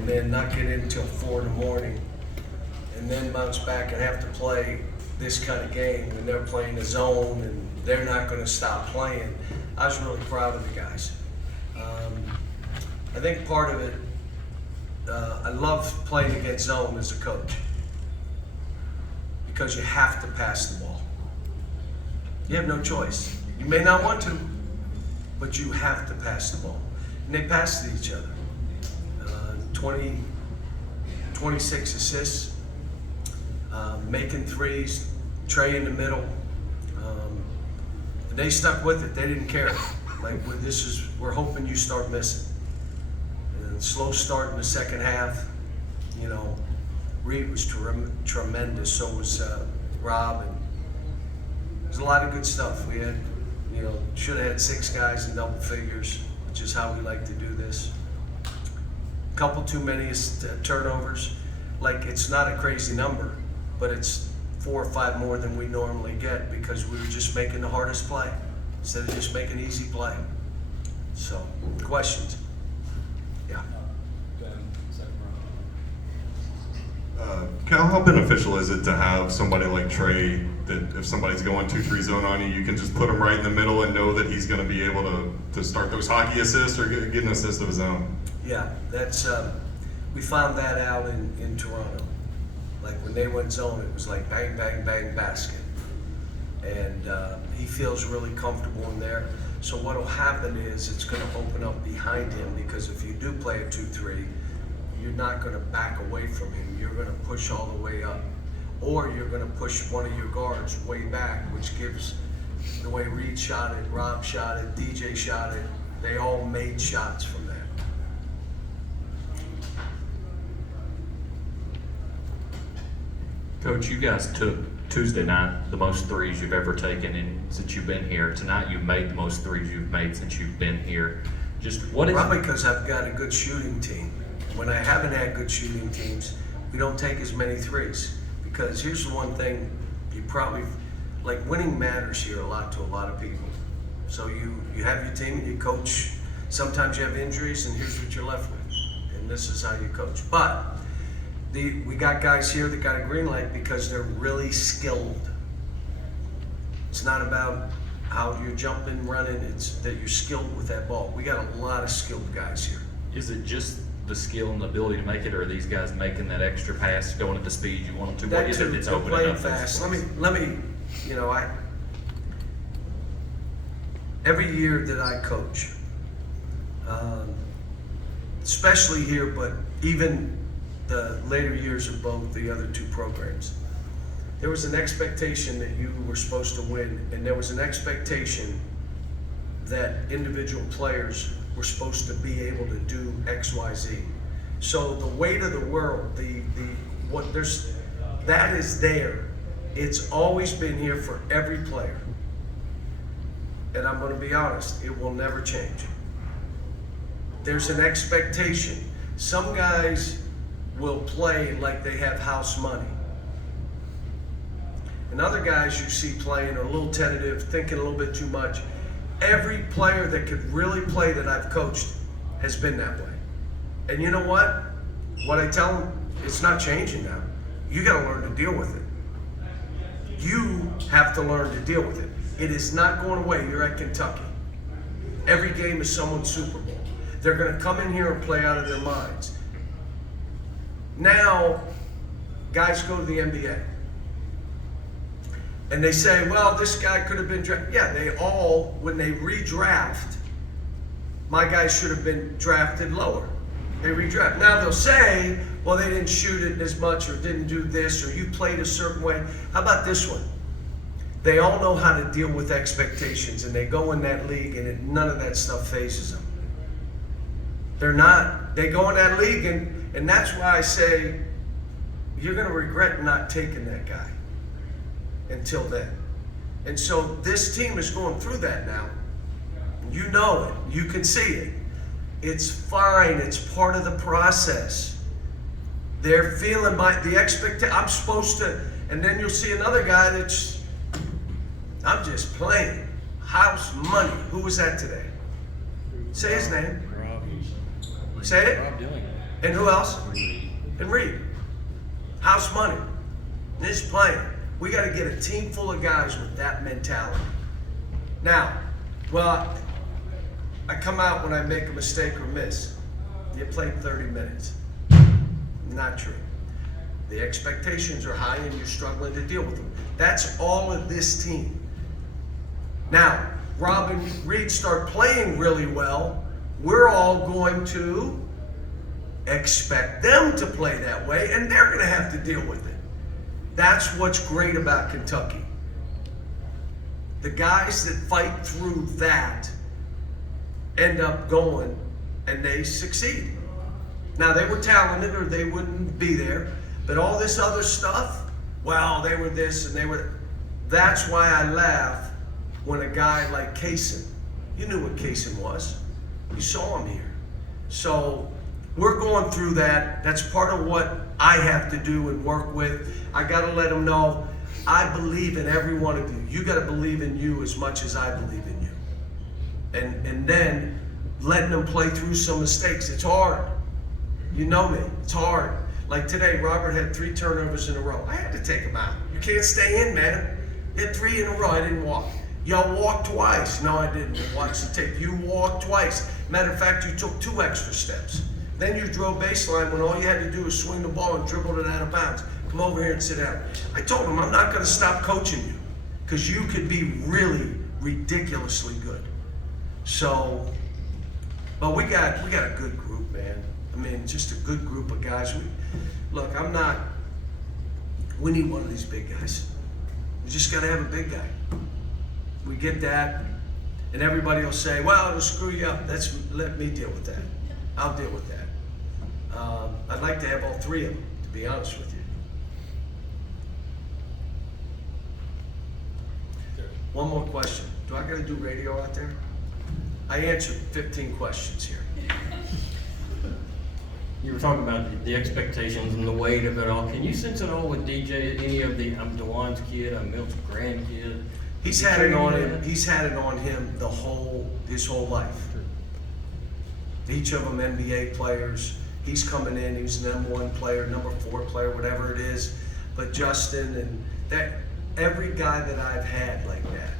and then not get in until 4 in the morning, and then bounce back and have to play this kind of game when they're playing a zone and they're not going to stop playing. I was really proud of the guys. I think part of it, I love playing against zone as a coach because you have to pass the ball. You have no choice. You may not want to, but you have to pass the ball. And they pass to each other. 26 assists, making threes, Trey in the middle. And they stuck with it. They didn't care. Like, we're hoping you start missing. And slow start in the second half. You know, Reed was tremendous. So was Rob. And there's a lot of good stuff. We had, you know, should have had 6 guys in double figures, which is how we like to do this. A couple too many turnovers. Like, it's not a crazy number, but it's 4 or 5 more than we normally get because we were just making the hardest play instead of just making easy play. So, questions? Yeah. Cal, how beneficial is it to have somebody like Trey that if somebody's going 2-3 zone on you, you can just put him right in the middle and know that he's going to be able to start those hockey assists or get an assist of his own? Yeah, that's we found that out in Toronto. Like when they went zone, it was like bang, bang, bang, basket. And he feels really comfortable in there. So what will happen is it's going to open up behind him because if you do play a 2-3, you're not going to back away from him. You're going to push all the way up. Or you're going to push one of your guards way back, which gives the way Reed shot it, Rob shot it, DJ shot it. They all made shots from that. Coach, you guys took Tuesday night the most threes you've ever taken since you've been here. Tonight you've made the most threes you've made since you've been here. Just what is Probably because I've got a good shooting team. When I haven't had good shooting teams, we don't take as many threes. Because here's the one thing you probably, like winning matters here a lot to a lot of people. So you have your team and you coach. Sometimes you have injuries and here's what you're left with. And this is how you coach. But we got guys here that got a green light because they're really skilled. It's not about how you're jumping, running, it's that you're skilled with that ball. We got a lot of skilled guys here. Is it just the skill and the ability to make it, or are these guys making that extra pass, going at the speed you want them to? What is it that's opening playing up fast. Let me, you know, every year that I coach, especially here, but even the later years of both the other 2 programs, there was an expectation that you were supposed to win, and there was an expectation that individual players were supposed to be able to do X, Y, Z. So the weight of the world, that is there. It's always been here for every player. And I'm going to be honest, it will never change. There's an expectation. Some guys will play like they have house money. And other guys you see playing are a little tentative, thinking a little bit too much. Every player that could really play that I've coached has been that way. And you know what? What I tell them, it's not changing now. You got to learn to deal with it. You have to learn to deal with it. It is not going away. You're at Kentucky. Every game is someone's Super Bowl. They're going to come in here and play out of their minds. Now, guys go to the NBA. And they say, well, this guy could have been drafted. Yeah, they all, when they redraft, my guy should have been drafted lower. They redraft. Now they'll say, well, they didn't shoot it as much or didn't do this or you played a certain way. How about this one? They all know how to deal with expectations and they go in that league and none of that stuff phases them. They go in that league and that's why I say, you're going to regret not taking that guy until then. And so this team is going through that now. You know it. You can see it. It's fine. It's part of the process. They're feeling the expectation. I'm supposed to, and then you'll see another guy that's, I'm just playing. House money. Who was that today? Say his name. Rob. Say it. Rob Dilling. And who else? And Reed. House money. And it's playing. We got to get a team full of guys with that mentality. Now, well, I come out when I make a mistake or miss. You played 30 minutes. Not true. The expectations are high and you're struggling to deal with them. That's all of this team. Now, Rob and Reed start playing really well. We're all going to expect them to play that way, and they're going to have to deal with it. That's what's great about Kentucky. The guys that fight through that end up going and they succeed. Now, they were talented or they wouldn't be there, but all this other stuff, well, they were this and they were. That's why I laugh when a guy like Kaysen, you knew what Kaysen was. You saw him here. So we're going through that. That's part of what I have to do and work with. I got to let them know I believe in every one of you. You got to believe in you as much as I believe in you. And then letting them play through some mistakes. It's hard. You know me. It's hard. Like today, Robert had 3 turnovers in a row. I had to take him out. You can't stay in, man. Hit 3 in a row. I didn't walk. Y'all walked twice. No, I didn't. Watch the tape. You walked twice. Matter of fact, you took 2 extra steps. Then you drove baseline when all you had to do was swing the ball and dribble it out of bounds. Come over here and sit down. I told him I'm not going to stop coaching you because you could be really ridiculously good. So, but we got a good group, man. I mean, just a good group of guys. We need one of these big guys. We just got to have a big guy. We get that, and everybody will say, well, it'll screw you up. Let me deal with that. I'll deal with that. I'd like to have all 3 of them, to be honest with you. One more question. Do I got to do radio out there? I answered 15 questions here. You were talking about the expectations and the weight of it all. Can you sense it all with DJ? Any of the, I'm DeJuan's kid, I'm Milt's grandkid. He's had it on him. He's had it on him his whole life. Each of them NBA players. He's coming in. He's number 1 player, number 4 player, whatever it is. But Justin and that every guy that I've had like that,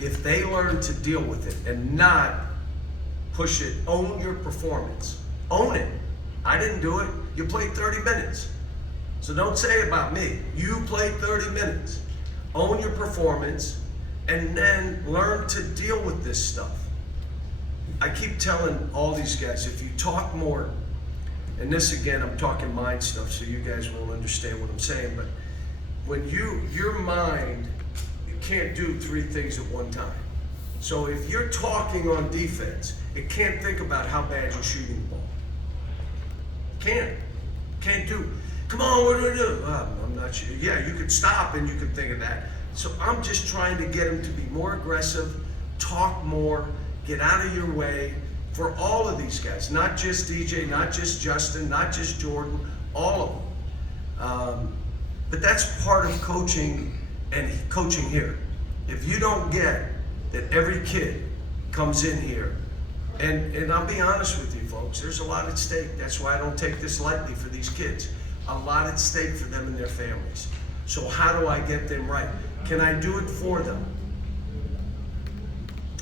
if they learn to deal with it and not push it, own your performance. Own it. I didn't do it. You played 30 minutes. So don't say about me. You played 30 minutes. Own your performance and then learn to deal with this stuff. I keep telling all these guys, if you talk more, and this again, I'm talking mind stuff so you guys won't understand what I'm saying, but when your mind, you can't do 3 things at one time. So if you're talking on defense, it can't think about how bad you're shooting the ball. Can't do. Come on, what do we do? I'm not sure. Yeah, you could stop and you could think of that. So I'm just trying to get him to be more aggressive, talk more, get out of your way for all of these guys, not just DJ, not just Justin, not just Jordan, all of them. But that's part of coaching and coaching here. If you don't get that every kid comes in here, and I'll be honest with you folks, there's a lot at stake. That's why I don't take this lightly for these kids. A lot at stake for them and their families. So how do I get them right? Can I do it for them?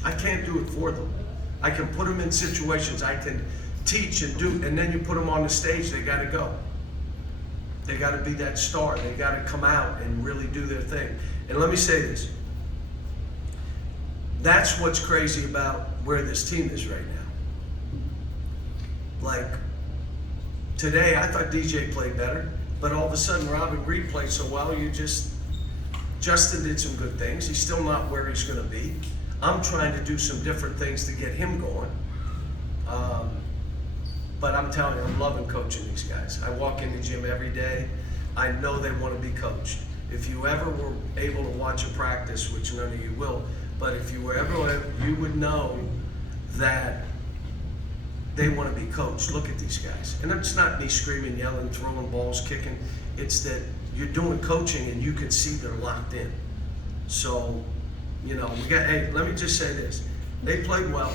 I can't do it for them. I can put them in situations, I can teach and do, and then you put them on the stage, they gotta go. They gotta be that star. They gotta come out and really do their thing. And let me say this. That's what's crazy about where this team is right now. Like, today I thought DJ played better, but all of a sudden Robin Reed played so well, Justin did some good things. He's still not where he's gonna be. I'm trying to do some different things to get him going. But I'm telling you, I'm loving coaching these guys. I walk in the gym every day. I know they want to be coached. If you ever were able to watch a practice, which none of you will, but if you were ever, you would know that they want to be coached. Look at these guys. And it's not me screaming, yelling, throwing balls, kicking. It's that you're doing coaching and you can see they're locked in. So, hey, let me just say this. They played well.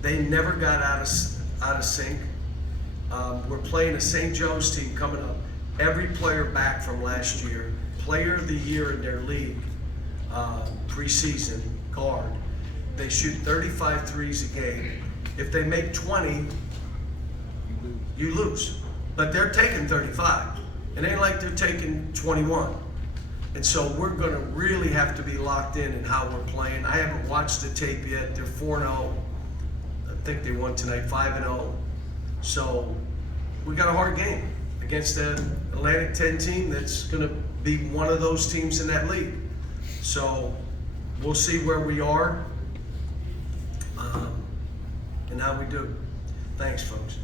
They never got out of out of sync. We're playing a St. Joe's team coming up. Every player back from last year, player of the year in their league, preseason guard. They shoot 35 threes a game. If they make 20, you lose. But they're taking 35. It ain't like they're taking 21. And so we're going to really have to be locked in how we're playing. I haven't watched the tape yet. They're 4-0. I think they won tonight, 5-0. So we got a hard game against the Atlantic 10 team that's going to be one of those teams in that league. So we'll see where we are and how we do. Thanks, folks.